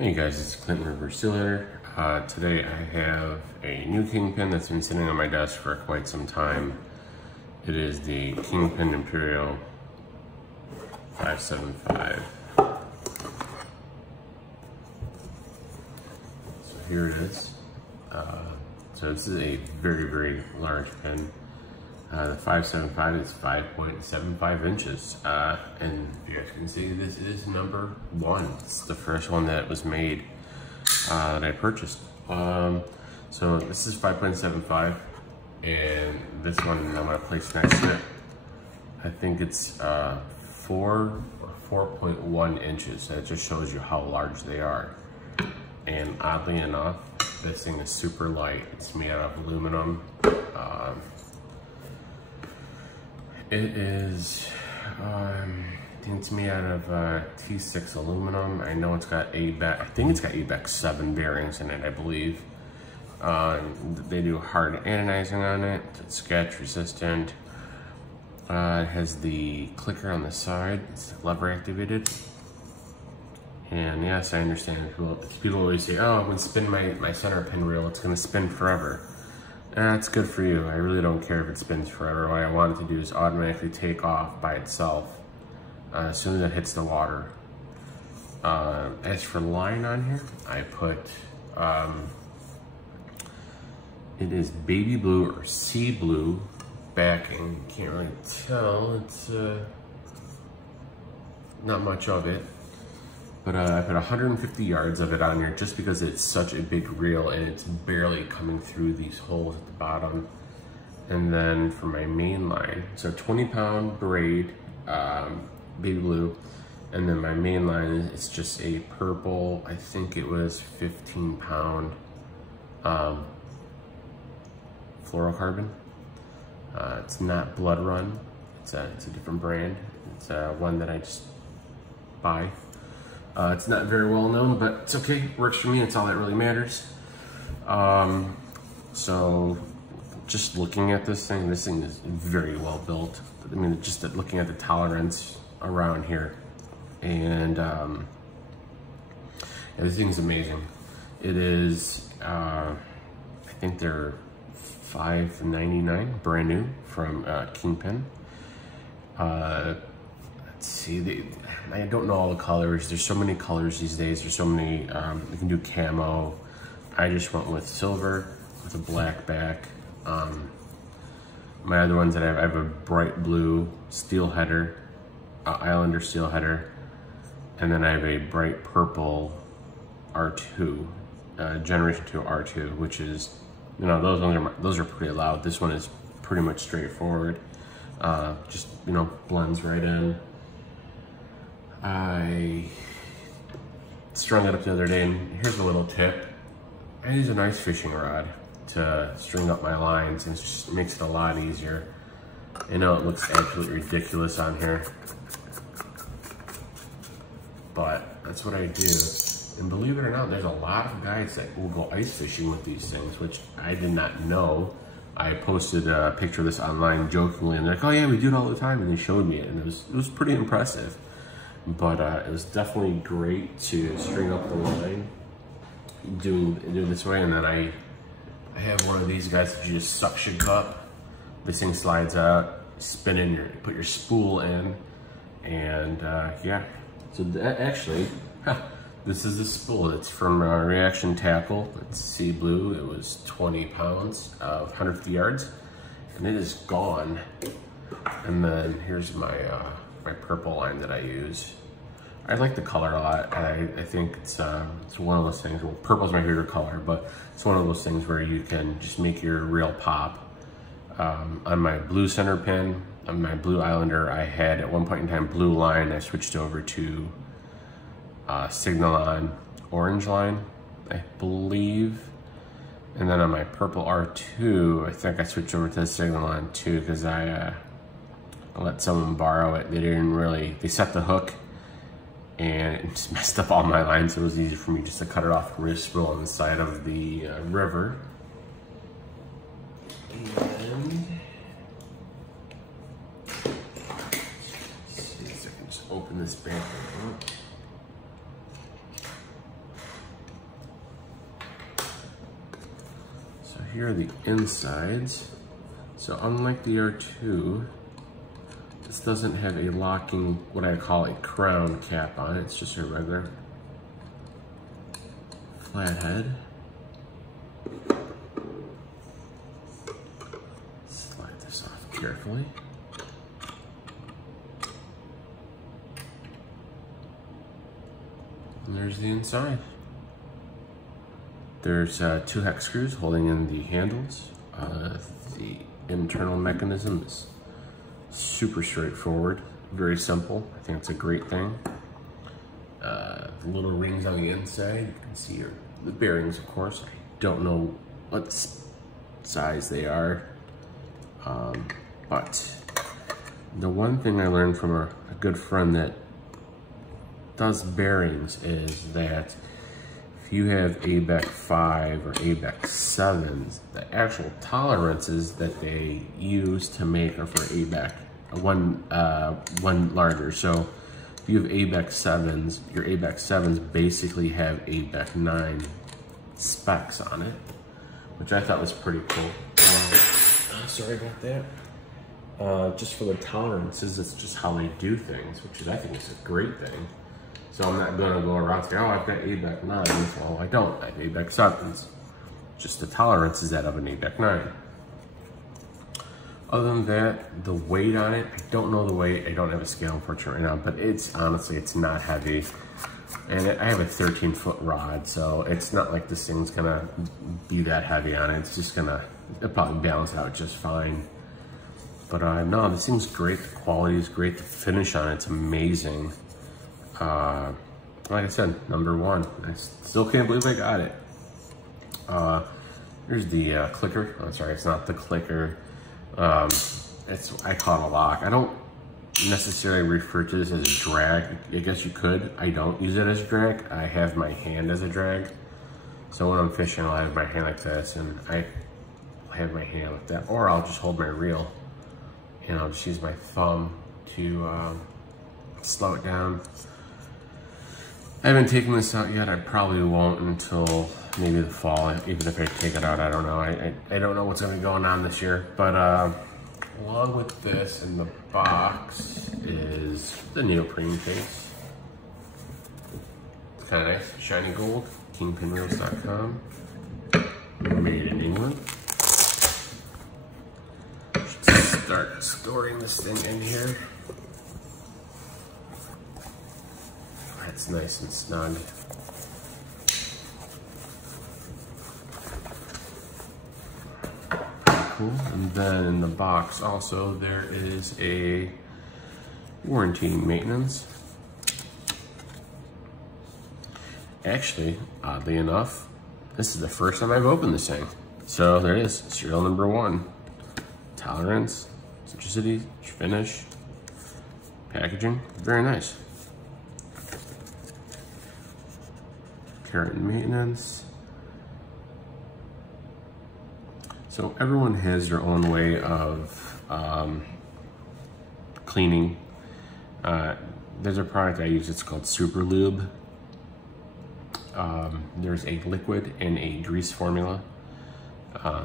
Hey guys, it's Kingpin Steelhead. Today I have a new Kingpin that's been sitting on my desk for quite some time. It is the Kingpin Imperial 575. So here it is. So this is a very, very large pin. The 575 is 5.75 inches. And you guys can see this is number one. It's the first one that was made that I purchased. So this is 5.75 and this one I'm gonna place next to it. I think it's 4 or 4.1 inches. That just shows you how large they are. And oddly enough, this thing is super light. It's made out of aluminum. It is, I think it's made out of T6 aluminum. I know it's got I think it's got ABEX 7 bearings in it, I believe. They do hard anodizing on it. It's scratch resistant. It has the clicker on the side. It's lever activated. And yes, I understand. People always say, oh, I'm gonna spin my Centerpin reel. It's gonna spin forever. That's good for you. I really don't care if it spins forever. What I want it to do is automatically take off by itself as soon as it hits the water. As for line on here, I put, it is baby blue or sea blue backing. You can't really tell. It's not much of it. But I put 150 yards of it on here just because it's such a big reel and it's barely coming through these holes at the bottom. And then for my main line, so 20-pound braid, baby blue. And then my main line is just a purple, I think it was 15-pound fluorocarbon. It's not Blood Run, it's a different brand. It's one that I just buy. It's not very well known, but it's okay. It works for me. It's all that really matters. So just looking at this thing is very well built. I mean, just looking at the tolerance around here. And yeah, this thing's amazing. It is, I think they're $5.99, brand new from Kingpin. Let's see, I don't know all the colors. There's so many colors these days. There's so many, you can do camo. I just went with silver with a black back. My other ones that I have a bright blue Steelheader, Islander Steelheader, and then I have a bright purple R2, Generation 2 R2, which is, you know, those are pretty loud. This one is pretty much straightforward. Just, you know, blends right in. I strung it up the other day, and here's a little tip. I use a nice fishing rod to string up my lines, and it just makes it a lot easier. I know it looks absolutely ridiculous on here, but that's what I do. And believe it or not, there's a lot of guys that will go ice fishing with these things, which I did not know. I posted a picture of this online jokingly, and they're like, oh yeah, we do it all the time, and they showed me it, and it was pretty impressive. But it was definitely great to string up the line, do this way, and then I have one of these guys that you just suction cup. This thing slides out, spin in, put your spool in, and yeah. So actually, this is the spool. It's from Reaction Tackle. It's sea blue. It was 20 pounds of 150 yards, and it is gone. And then here's my my purple line that I use. I like the color a lot. I think it's one of those things. Well, purple's my favorite color, but it's one of those things where you can just make your reel pop. On my blue Centerpin, on my blue Islander, I had at one point in time blue line. I switched over to Signal-on orange line, I believe. And then on my purple R2, I think I switched over to Signal-on too, because I let someone borrow it. They set the hook and it just messed up all my lines. So it was easy for me just to cut it off and just spool on the side of the river. And let's see if I can just open this back up. here are the insides. So unlike the R2, this doesn't have a locking, what I call a crown cap on it. It's just a regular flathead. Slide this off carefully. And there's the inside. There's 2 hex screws holding in the handles. The internal mechanism is super straightforward, very simple. I think it's a great thing. The little rings on the inside, you can see are the bearings, of course. I don't know what size they are, but the one thing I learned from a good friend that does bearings is that if you have ABEC 5 or ABEC 7s, the actual tolerances that they use to make are for ABEC one larger. So if you have ABEC 7s, your ABEC 7s basically have ABEC 9 specs on it, which I thought was pretty cool. Sorry about that. Just for the tolerances, it's just how they do things, which is, I think, is a great thing. So I'm not gonna go around and say, oh, I've got ABEC 9s. Well, I don't, I have ABEC 7s. Just the tolerance is that of an ABEC 9. Other than that, the weight on it, I don't know the weight. I don't have a scale, unfortunately, right now, but it's, honestly, it's not heavy. And I have a 13-foot rod, so it's not like this thing's gonna be that heavy on it. It's just gonna, it'll probably balance out just fine. But no, this thing's great. The quality is great. The finish on it's amazing. Like I said, #1. I still can't believe I got it. Here's the clicker. I'm sorry, it's not the clicker. I call it a lock. I don't necessarily refer to this as a drag. I guess you could. I don't use it as a drag. I have my hand as a drag. So when I'm fishing, I'll have my hand like this, and I have my hand like that, or I'll just hold my reel and I'll just use my thumb to slow it down. I haven't taken this out yet. I probably won't until maybe the fall. Even if I take it out, I don't know. I don't know what's gonna be going on this year. But along with this in the box is the neoprene case. It's kind of nice, shiny gold. KingpinReels.com. Made in England. Should start storing this thing in here. It's nice and snug. Cool. And then in the box also there is a warranty maintenance. Actually, oddly enough, this is the first time I've opened this thing. So there it is, serial #1. Tolerance, centricity, finish, packaging, very nice. Current maintenance. So everyone has their own way of cleaning. There's a product I use, it's called Super Lube. There's a liquid and a grease formula.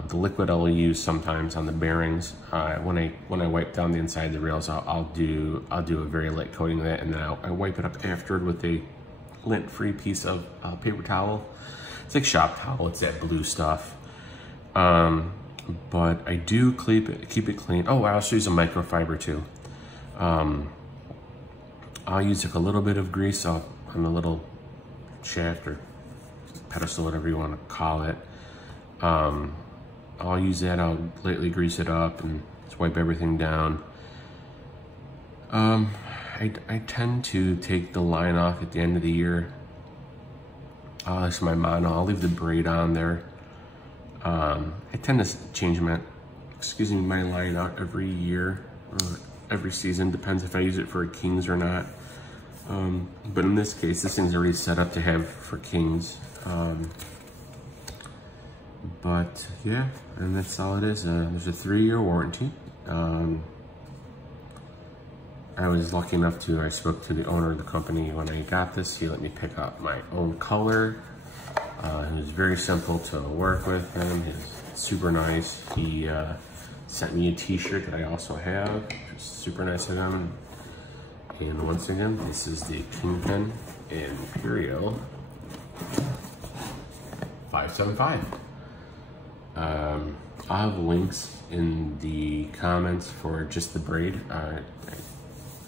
The liquid I'll use sometimes on the bearings. When I wipe down the inside of the rails, I'll do a very light coating of that, and then I wipe it up afterward with a lint-free piece of paper towel. It's like shop towel. It's that blue stuff. But I do keep it clean. Oh, I also use a microfiber too. I'll use like a little bit of grease on the little shaft or pedestal, whatever you want to call it. I'll use that. I'll lightly grease it up and just wipe everything down. I tend to take the line off at the end of the year. This is my mono. I'll leave the braid on there. I tend to change my line out every year, or every season. Depends if I use it for kings or not. But in this case, this thing's already set up to have for kings. But yeah, and that's all it is. There's a 3-year warranty. I was lucky enough I spoke to the owner of the company when I got this. He let me pick out my own color. It was very simple to work with him. His super nice. He sent me a t-shirt that I also have, which is super nice of him. And once again, this is the Kingpin Imperial 575. I'll have links in the comments for just the braid. I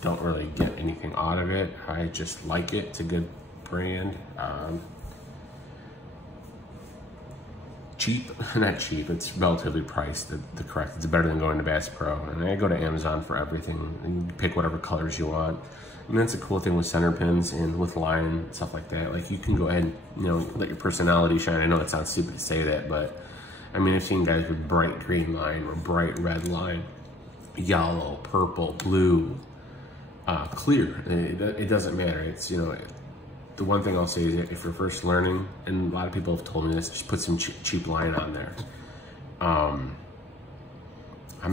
don't really get anything out of it. I just like it. It's a good brand. Cheap, not cheap, it's relatively priced, the correct, it's better than going to Bass Pro. And I go to Amazon for everything, and you pick whatever colors you want. I mean, that's a cool thing with Centerpins and with line and stuff like that. Like, you can go ahead and, you know, let your personality shine. I know it sounds stupid to say that, but I mean, I've seen guys with bright green line or bright red line, yellow, purple, blue, clear. It doesn't matter. It's, you know, the one thing I'll say is that if you're first learning, and a lot of people have told me this, just put some cheap line on there. I'm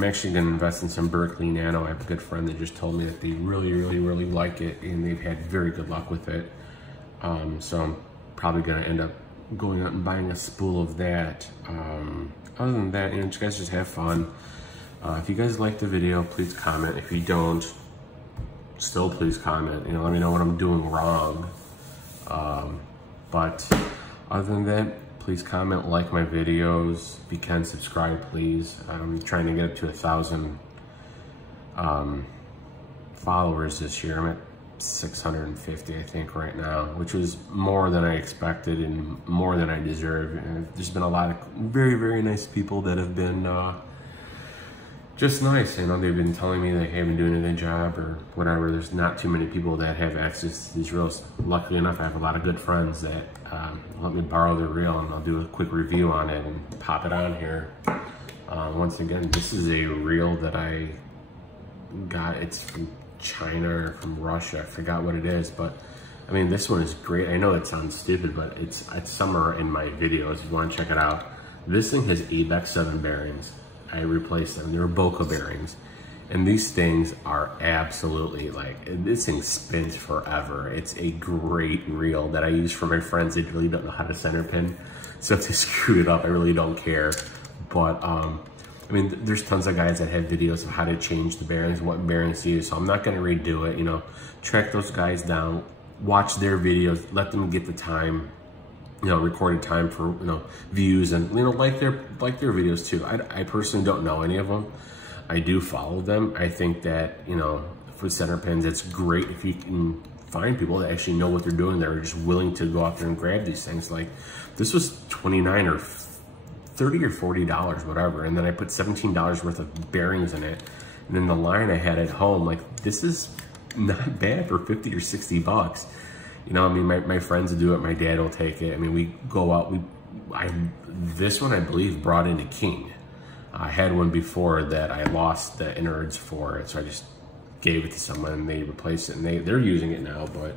actually going to invest in some Berkeley Nano. I have a good friend that just told me that they really like it, and they've had very good luck with it. So I'm probably going to end up going out and buying a spool of that. Other than that, you know, you guys just have fun. If you guys like the video, please comment. If you don't, still please comment. You know, let me know what I'm doing wrong. But other than that, please comment, like my videos. If you can, subscribe, please. I'm trying to get up to 1,000 followers this year. I'm at 650, I think, right now, which was more than I expected and more than I deserve. And there's been a lot of very nice people that have been just nice. You know, they've been telling me they haven't been doing their job or whatever. There's not too many people that have access to these reels. Luckily enough, I have a lot of good friends that let me borrow their reel, and I'll do a quick review on it and pop it on here. Once again, this is a reel that I got. It's from China or from Russia. I forgot what it is, but I mean, this one is great. I know it sounds stupid, but it's somewhere in my videos if you want to check it out. This thing has ABEX 7 bearings. I replaced them. They're Boca bearings. And these things are absolutely, like, this thing spins forever. It's a great reel that I use for my friends that really don't know how to center pin. So if they screw it up, I really don't care. But, I mean, there's tons of guys that have videos of how to change the bearings, what bearings to use. So I'm not gonna redo it, you know. Track those guys down, watch their videos, let them get the time, you know, recorded time for, you know, views, and, you know, like their videos too. I personally don't know any of them. I do follow them. I think that, you know, for center pins, it's great if you can find people that actually know what they're doing. They're just willing to go out there and grab these things. Like, this was $29 or $30 or $40, whatever. And then I put $17 worth of bearings in it. And then the line I had at home, like, this is not bad for 50 or 60 bucks. You know, I mean, my friends do it. My dad will take it. I mean, we go out. This one, I believe, brought into King. I had one before that I lost the innards for it, so I just gave it to someone and they replaced it, and they're using it now. But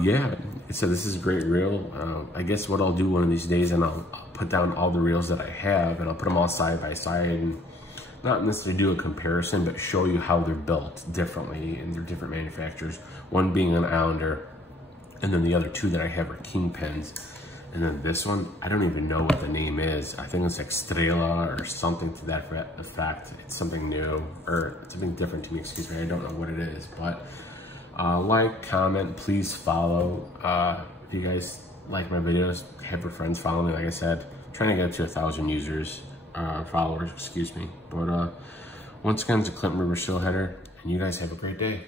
yeah, so this is a great reel. I guess what I'll do one of these days, and I'll put down all the reels that I have, and I'll put them all side by side, and not necessarily do a comparison, but show you how they're built differently and they're different manufacturers. One being an Islander, and then the other two that I have are Kingpins. And then this one, I don't even know what the name is. I think it's like Strela or something to that effect. It's something new, or something different to me, excuse me. I don't know what it is, but like, comment, please follow. If you guys like my videos, have your friends follow me. Like I said, I'm trying to get up to 1,000 users, followers, excuse me. But once again, it's a Clinton River Steelheader, and you guys have a great day.